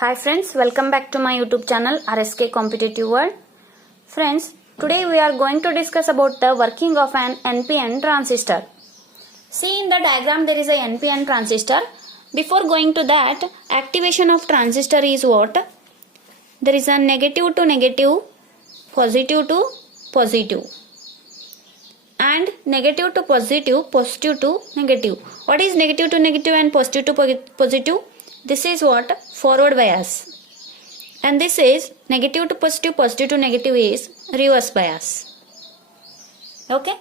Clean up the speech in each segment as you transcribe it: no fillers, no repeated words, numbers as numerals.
Hi friends, welcome back to my YouTube channel RSK Competitive World. Friends, today we are going to discuss about the working of an NPN transistor. See, in the diagram there is a NPN transistor. Before going to that, activation of transistor is what? There is a negative to negative, positive to positive, and negative to positive, positive to negative. What is negative to negative and positive to positive? This is what? Forward bias. And this is negative to positive, positive to negative is reverse bias. Okay?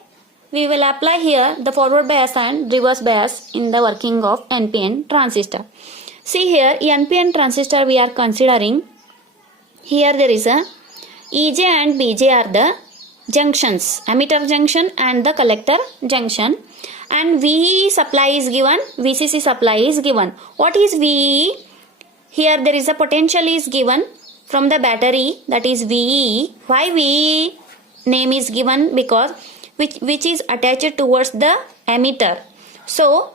We will apply here the forward bias and reverse bias in the working of NPN transistor. See here, NPN transistor we are considering. Here there is a EJ and BJ are the junctions, emitter junction and the collector junction, and VEE supply is given, VCC supply is given. What is VEE? Here there is a potential is given from the battery, that is VEE. Why VEE name is given? Because which is attached towards the emitter. So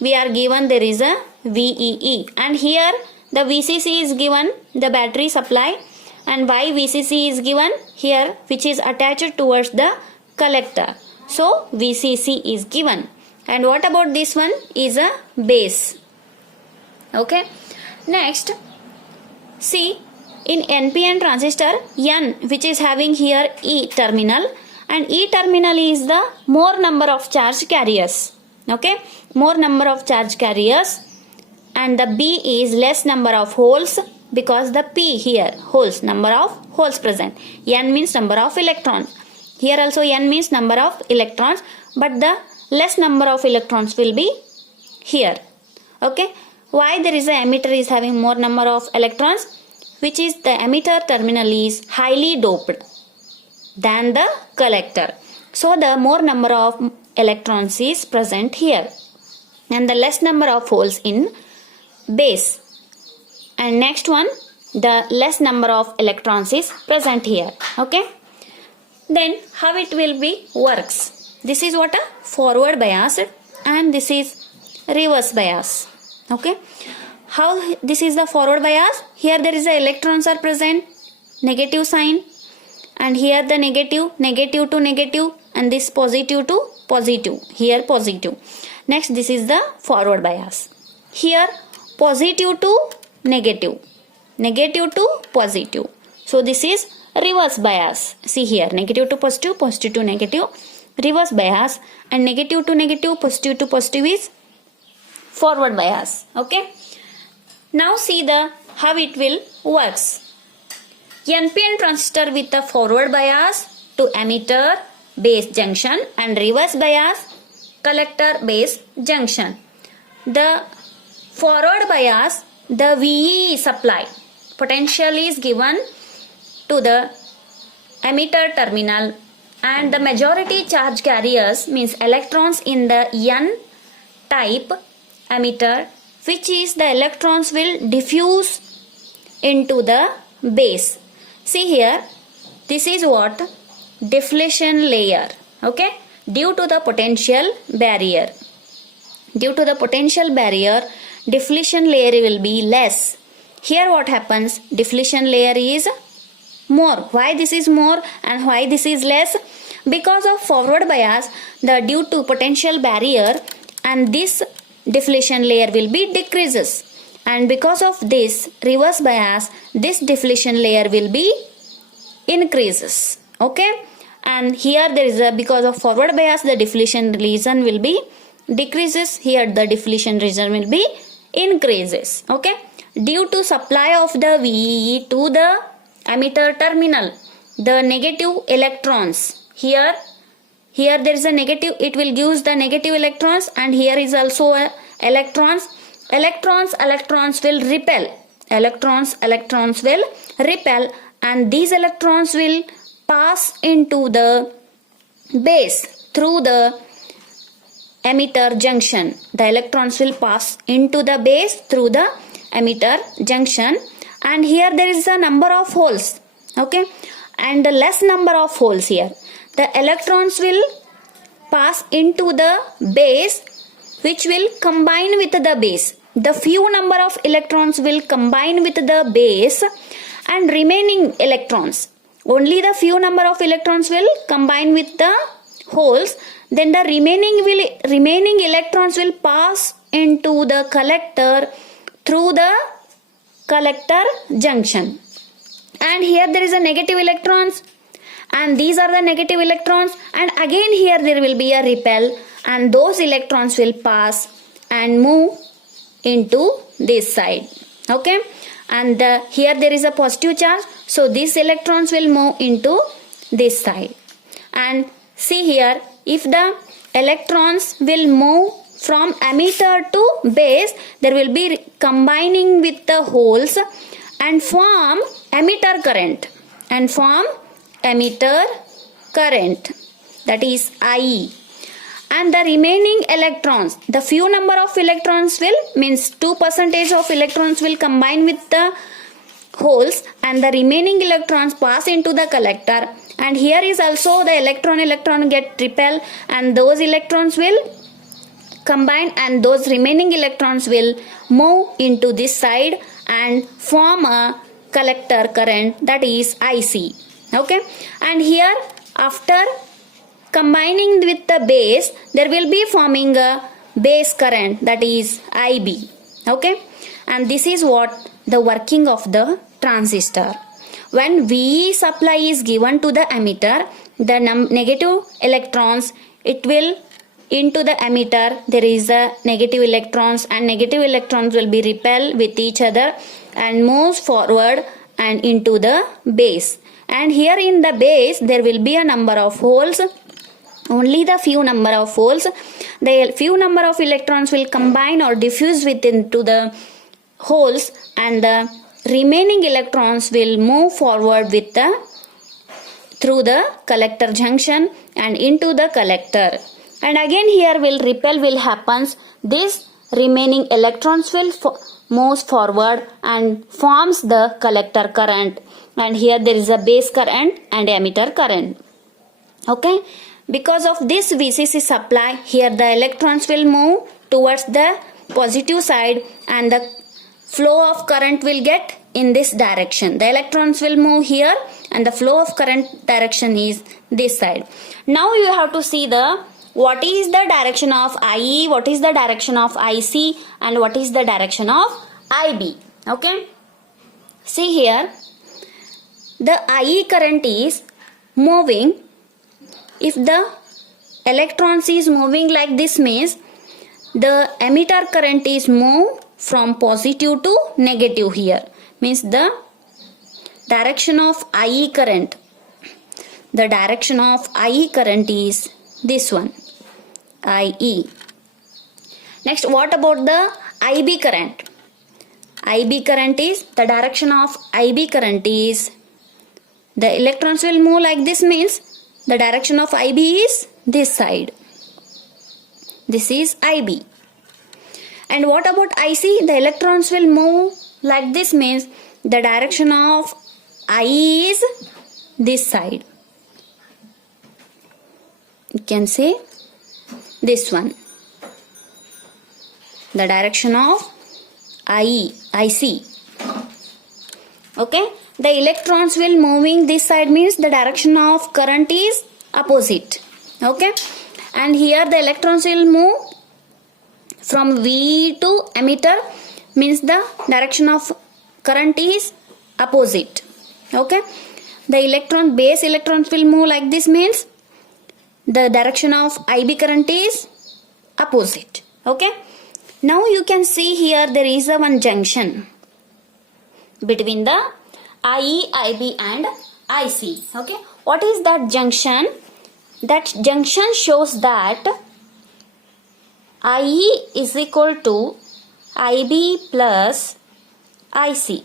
we are given there is a VEE, and here the VCC is given, the battery supply, and why VCC is given here, which is attached towards the collector. So VCC is given. And what about this one is a base. Okay. Next, see, in NPN transistor, N which is having here E terminal, and E terminal is the more number of charge carriers. Okay, more number of charge carriers, and the B is less number of holes, because the P here holes, number of holes present. N means number of electrons. Here also N means number of electrons, but the less number of electrons will be here. Okay. Why there is a emitter is having more number of electrons? Which is the emitter terminal is highly doped than the collector. So the more number of electrons is present here, and the less number of holes in base. And next one, the less number of electrons is present here. Okay. Then how it will be works? This is what a forward bias, and this is reverse bias. Okay. How this is the forward bias? Here there is a electrons are present, negative sign, and here the negative, negative to negative, and this positive to positive, here positive. Next, this is the forward bias. Here positive to negative, negative to positive. So this is reverse bias. See here, negative to positive, positive to negative, reverse bias, and negative to negative, positive to positive is forward bias. Okay. Now see the how it will works. NPN transistor with the forward bias to emitter base junction and reverse bias collector base junction. The forward bias, the VEE supply potential is given to the emitter terminal, and the majority charge carriers means electrons in the N type emitter, which is the electrons will diffuse into the base. See here, this is what? Defletion layer. Okay, due to the potential barrier. Due to the potential barrier, defletion layer will be less. Here what happens? Defletion layer is more. Why this is more and why this is less? Because of forward bias, the due to potential barrier, and this defletion layer will be decreases, and because of this reverse bias, this defletion layer will be increases. Okay, and here there is a, because of forward bias, the defletion region will be decreases, here the defletion region will be increases. Okay, due to supply of the VEE to the emitter terminal, the negative electrons here there is a negative, it will gives the negative electrons, and here is also a electrons will repel, electrons will repel, and these electrons will pass into the base through the emitter junction. The electrons will pass into the base through the emitter junction, and here there is a number of holes. Okay, and the less number of holes here. The electrons will pass into the base, which will combine with the base. the few number of electrons will combine with the base and remaining electrons. Only the few number of electrons will combine with the holes. Then the remaining electrons will pass into the collector through the collector junction. And here there is a negative electrons, and these are the negative electrons, and again here there will be a repel, and those electrons will pass and move into this side. Okay, and here there is a positive charge, so these electrons will move into this side. And see here, if the electrons will move from emitter to base, there will be combining with the holes and form emitter current, that is IE. And the remaining electrons, the few number of electrons will, means 2% of electrons will combine with the holes, and the remaining electrons pass into the collector. And here is also the electron get repel, and those electrons will combine, and those remaining electrons will move into this side and form a collector current, that is IC. Okay, and here after combining with the base, there will be forming a base current, that is IB. Okay, and this is what the working of the transistor. When V supply is given to the emitter, the negative electrons, it will into the emitter, there is a negative electrons, and negative electrons will be repel with each other and moves forward and into the base. And here in the base there will be a number of holes, only the few number of holes. The few number of electrons will combine or diffuse within to the holes, and the remaining electrons will move forward with the through the collector junction and into the collector. And again here will repel will happens. This remaining electrons will moves forward and forms the collector current. And here there is a base current and emitter current. Okay, because of this VCC supply, here the electrons will move towards the positive side, and the flow of current will get in this direction. The electrons will move here, and the flow of current direction is this side. Now you have to see the what is the direction of IE, what is the direction of IC, and what is the direction of IB. Okay, see here, the IE current is moving. If the electrons is moving like this, means the emitter current is move from positive to negative here, means the direction of IE current, the direction of IE current is this one, IE. Next, what about the IB current? IB current is, the direction of IB current is, the electrons will move like this, means the direction of IB is this side. This is IB. And what about IC? The electrons will move like this, means the direction of IE is this side. You can say this one. The direction of IC. Okay. The electrons will moving this side, means the direction of current is opposite. Okay. And here the electrons will move from V to emitter, means the direction of current is opposite. Okay. The base electrons will move like this, means the direction of IB current is opposite. Okay. Now you can see here there is a one junction between the IE, IB and IC. Okay. What is that junction? That junction shows that IE is equal to IB plus IC.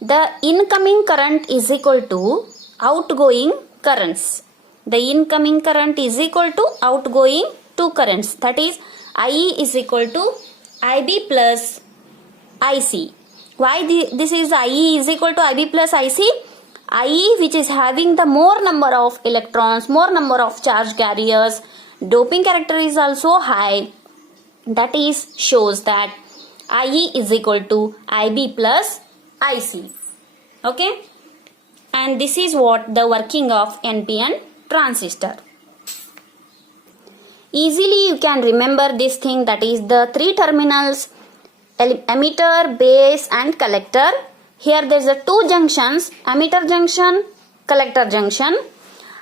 The incoming current is equal to outgoing currents. The incoming current is equal to outgoing two currents. That is, IE is equal to IB plus IC. Why this is IE is equal to IB plus IC? IE, which is having the more number of electrons, more number of charge carriers, doping character is also high. that is shows that IE is equal to IB plus IC. Okay, and this is what the working of NPN transistor. Easily you can remember this thing, that is the three terminals, emitter, base and collector. Here there is a two junctions, emitter junction, collector junction,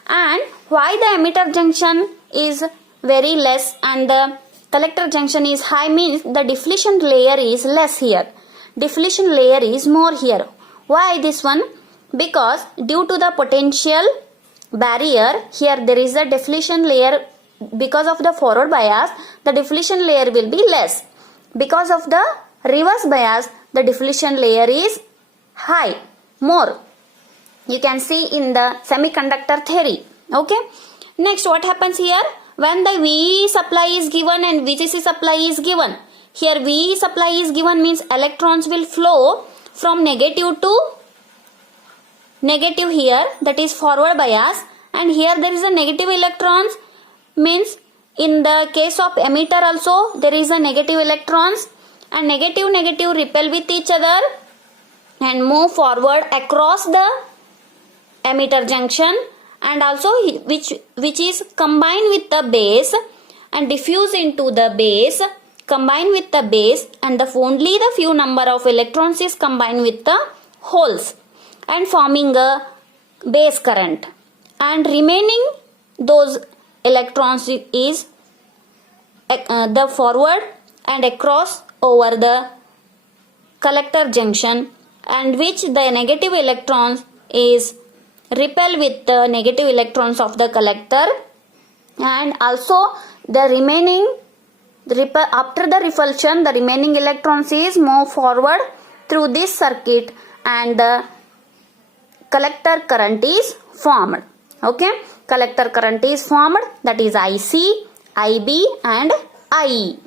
and why the emitter junction is very less and the collector junction is high means the depletion layer is less here. Depletion layer is more here. Why this one? Because due to the potential barrier, here there is a depletion layer. Because of the forward bias, the depletion layer will be less. Because of the reverse bias, the depletion layer is high, more. You can see in the semiconductor theory. Okay. Next, what happens here? When the VEE supply is given and VCC supply is given. Here VEE supply is given means electrons will flow from negative to negative here, that is forward bias, and here there is a negative electrons, means in the case of emitter also there is a negative electrons, and negative repel with each other and move forward across the emitter junction, and also which is combined with the base and diffuse into the base, combine with the base, and only the few number of electrons is combined with the holes and forming a base current, and remaining those electrons is the forward and across over the collector junction, and which the negative electrons is repel with the negative electrons of the collector, and also the remaining after the repulsion the remaining electrons is move forward through this circuit and the collector current is formed. Okay, collector current is formed, that is IC, IB and IE.